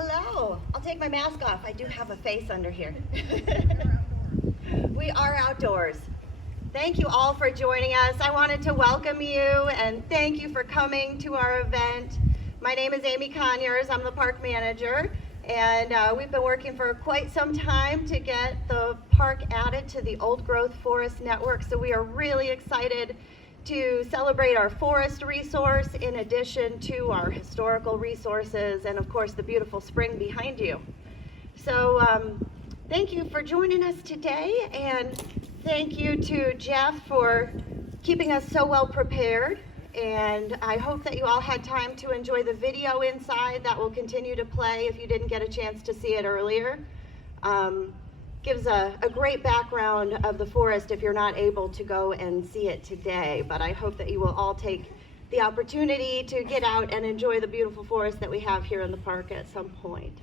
Hello. I'll take my mask off. I do have a face under here. We are outdoors. Thank you all for joining us. I wanted to welcome you and thank you for coming to our event. My name is Amy Conyers. I'm the park manager, and we've been working for quite some time to get the park added to the Old Growth Forest Network, so we are really excited to celebrate our forest resource in addition to our historical resources and of course the beautiful spring behind you. So thank you for joining us today, and thank you to Jeff for keeping us so well prepared, and I hope that you all had time to enjoy the video inside that will continue to play if you didn't get a chance to see it earlier. Gives a great background of the forest if you're not able to go and see it today, but I hope that you will all take the opportunity to get out and enjoy the beautiful forest that we have here in the park at some point.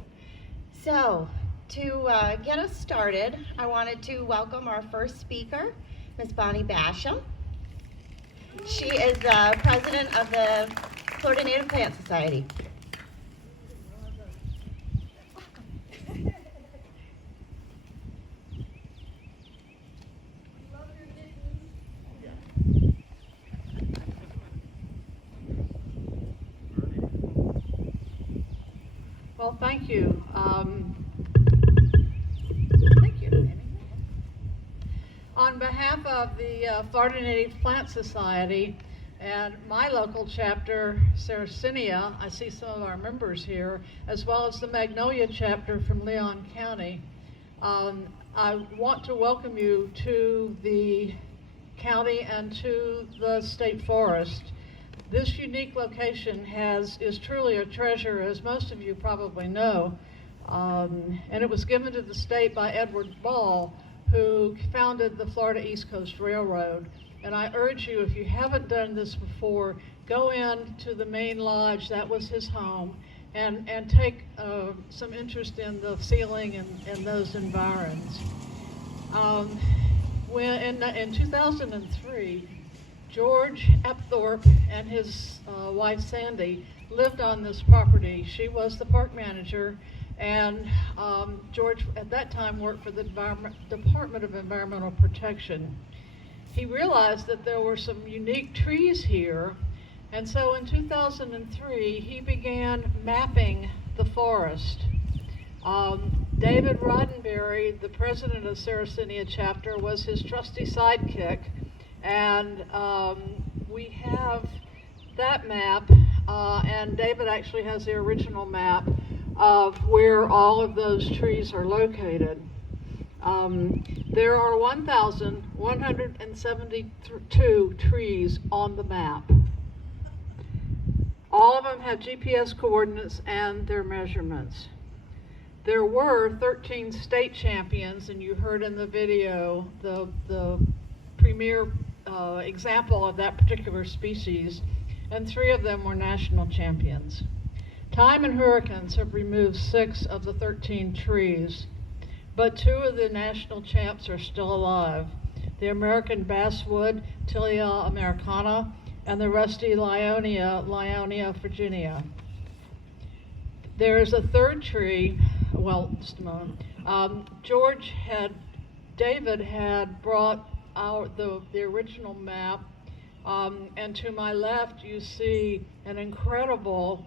So to get us started, I wanted to welcome our first speaker, Ms. Bonnie Basham. She is the president of the Florida Native Plant Society. Well, thank you. Thank you, Amy. On behalf of the Florida Native Plant Society and my local chapter, Sarracenia, I see some of our members here, as well as the Magnolia chapter from Leon County. I want to welcome you to the county and to the state forest. This unique location is truly a treasure, as most of you probably know, and it was given to the state by Edward Ball, who founded the Florida East Coast Railroad. And I urge you, if you haven't done this before, go in to the main lodge, that was his home, and take some interest in the ceiling and those environs. In 2003, George Apthorpe and his wife Sandy lived on this property. She was the park manager, and George at that time worked for the Department of Environmental Protection. He realized that there were some unique trees here, and so in 2003 he began mapping the forest. David Roddenberry, the president of Sarracenia chapter, was his trusty sidekick. And we have that map, and David actually has the original map of where all of those trees are located. There are 1,172 trees on the map. All of them have GPS coordinates and their measurements. There were 13 state champions, and you heard in the video the premier example of that particular species, and 3 of them were national champions. Time and hurricanes have removed 6 of the 13 trees, but 2 of the national champs are still alive: the American basswood, Tilia americana, and the rusty Lyonia virginia. There is a 3rd tree. Well, just a moment. David had brought out the original map, and to my left you see an incredible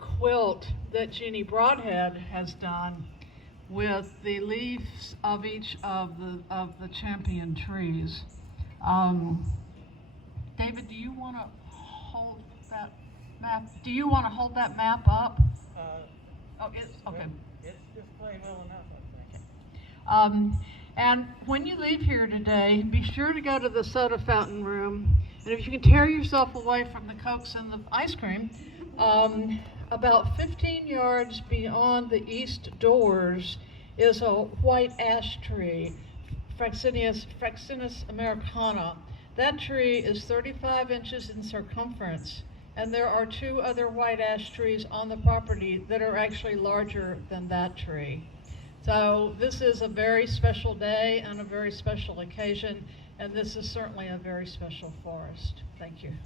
quilt that Jeannie Broadhead has done with the leaves of each of the champion trees. David, do you want to hold that map? Do you want to hold that map up? Okay. It's displayed well enough, I think. And when you leave here today, be sure to go to the soda fountain room. And if you can tear yourself away from the Cokes and the ice cream, about 15 yards beyond the east doors is a white ash tree, Fraxinus americana. That tree is 35 inches in circumference, and there are 2 other white ash trees on the property that are actually larger than that tree. So this is a very special day and a very special occasion, and this is certainly a very special forest. Thank you.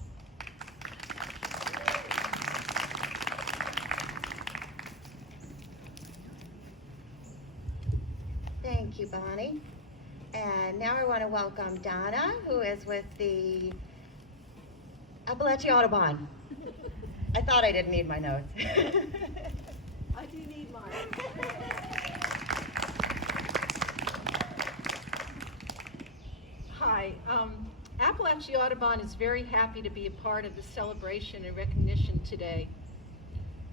Thank you, Bonnie. And now I want to welcome Donna, who is with the Appalachian Audubon. I thought I didn't need my notes. I do need mine. Hi, Appalachian Audubon is very happy to be a part of the celebration and recognition today.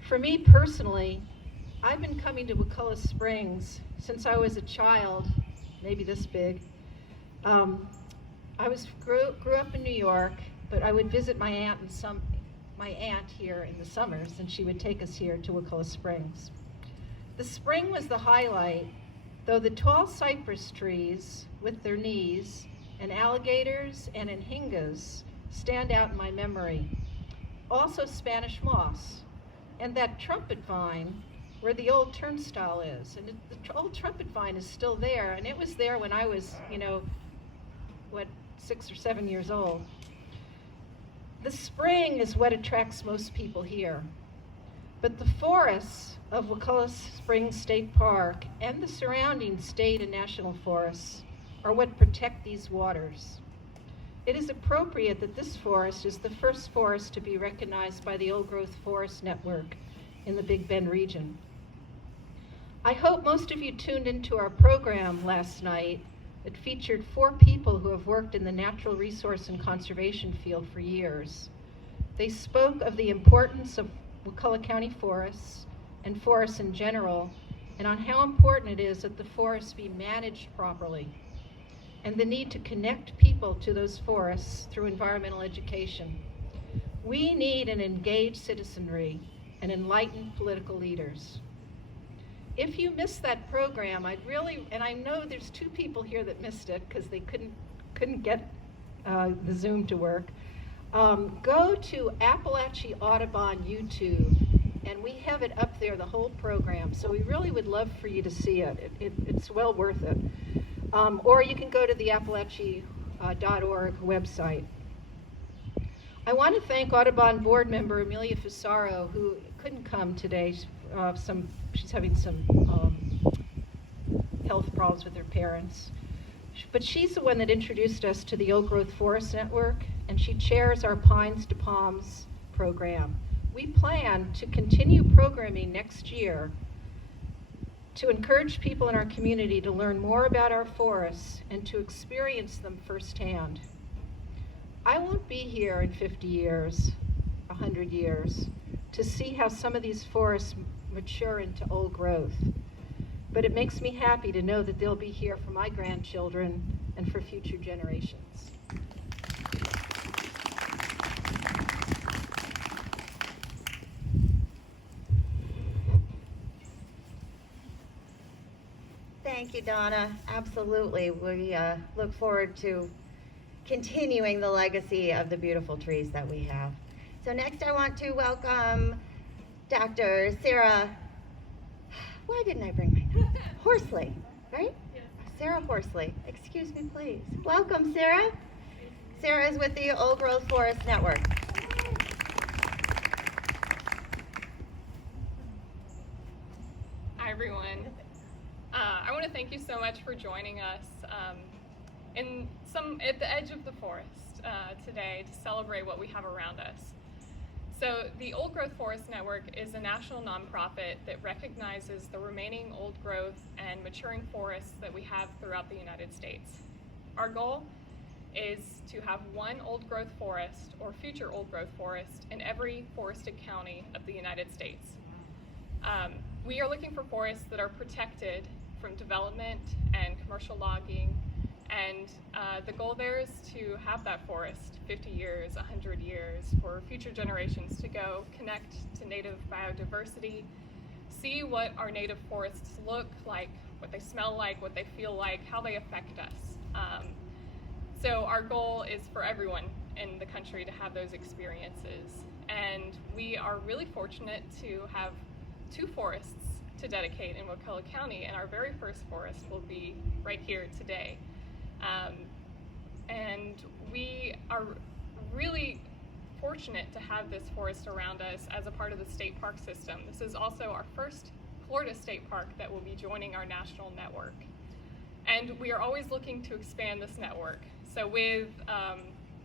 For me personally, I've been coming to Wakulla Springs since I was a child, maybe this big. I grew up in New York, but I would visit my aunt here in the summers, and she would take us here to Wakulla Springs. The spring was the highlight, though the tall cypress trees with their knees and alligators and anhingas stand out in my memory. Also Spanish moss, and that trumpet vine where the old turnstile is. And the old trumpet vine is still there, and it was there when I was, 6 or 7 years old. The spring is what attracts most people here. But the forests of Wakulla Springs State Park and the surrounding state and national forests are what protect these waters. It is appropriate that this forest is the first forest to be recognized by the Old Growth Forest Network in the Big Bend region. I hope most of you tuned into our program last night. It featured 4 people who have worked in the natural resource and conservation field for years. They spoke of the importance of Wakulla County forests and forests in general, and on how important it is that the forests be managed properly, and the need to connect people to those forests through environmental education. We need an engaged citizenry and enlightened political leaders. If you missed that program, and I know there's 2 people here that missed it because they couldn't get the Zoom to work, go to Appalachian Audubon YouTube, and we have it up there, the whole program, so we really would love for you to see it. It's well worth it. Or you can go to the Appalachian.org website. I want to thank Audubon board member Amelia Fusaro, who couldn't come today. She's having some health problems with her parents. But she's the one that introduced us to the Old Growth Forest Network, and she chairs our Pines to Palms program. We plan to continue programming next year to encourage people in our community to learn more about our forests and to experience them firsthand. I won't be here in 50 years, 100 years, to see how some of these forests mature into old growth. But it makes me happy to know that they'll be here for my grandchildren and for future generations. Thank you, Donna. Absolutely. We look forward to continuing the legacy of the beautiful trees that we have. So next I want to welcome Dr. Sarah, why didn't I bring my notes? Horsley, right? Yes. Sarah Horsley. Excuse me, please. Welcome, Sarah. Sarah is with the Old Growth Forest Network. Hi, everyone. I want to thank you so much for joining us at the edge of the forest today to celebrate what we have around us. So the Old Growth Forest Network is a national nonprofit that recognizes the remaining old growth and maturing forests that we have throughout the United States. Our goal is to have one old growth forest or future old growth forest in every forested county of the United States. We are looking for forests that are protected from development and commercial logging, and the goal there is to have that forest 50 years, 100 years, for future generations to go connect to native biodiversity, see what our native forests look like, what they smell like, what they feel like, how they affect us. So our goal is for everyone in the country to have those experiences, and we are really fortunate to have 2 forests to dedicate in Wakulla County, and our very first forest will be right here today. And we are really fortunate to have this forest around us as a part of the state park system. This is also our first Florida state park that will be joining our national network. And we are always looking to expand this network. So with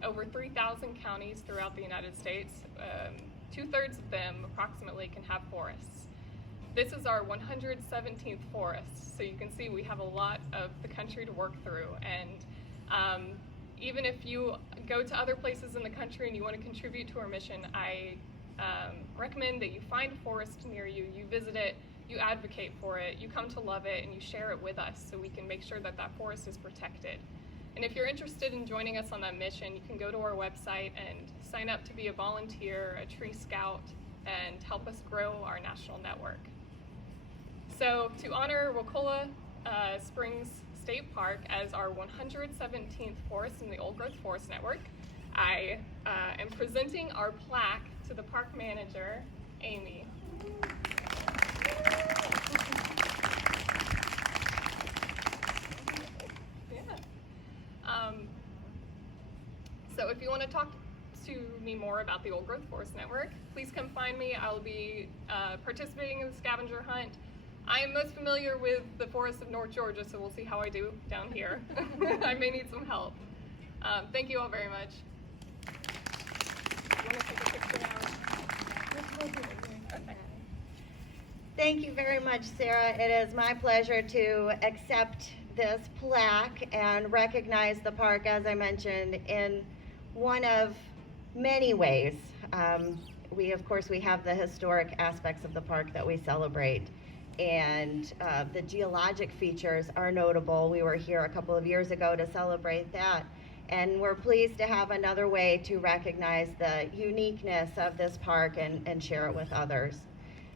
over 3,000 counties throughout the United States, 2/3 of them approximately can have forests. This is our 117th forest, so you can see we have a lot of the country to work through. And even if you go to other places in the country and you want to contribute to our mission, I recommend that you find a forest near you, you visit it, you advocate for it, you come to love it, and you share it with us so we can make sure that that forest is protected. And if you're interested in joining us on that mission, you can go to our website and sign up to be a volunteer, a tree scout, and help us grow our national network. So to honor Wakulla Springs State Park as our 117th forest in the Old Growth Forest Network, I am presenting our plaque to the Park Manager, Amy. So if you want to talk to me more about the Old Growth Forest Network, please come find me. I'll be participating in the scavenger hunt. I am most familiar with the forests of North Georgia, so we'll see how I do down here. I may need some help. Thank you all very much. You want to take a picture now? Okay. Thank you very much, Sarah. It is my pleasure to accept this plaque and recognize the park, as I mentioned, in one of many ways. Of course, we have the historic aspects of the park that we celebrate, and the geologic features are notable. We were here a couple of years ago to celebrate that, and we're pleased to have another way to recognize the uniqueness of this park and share it with others.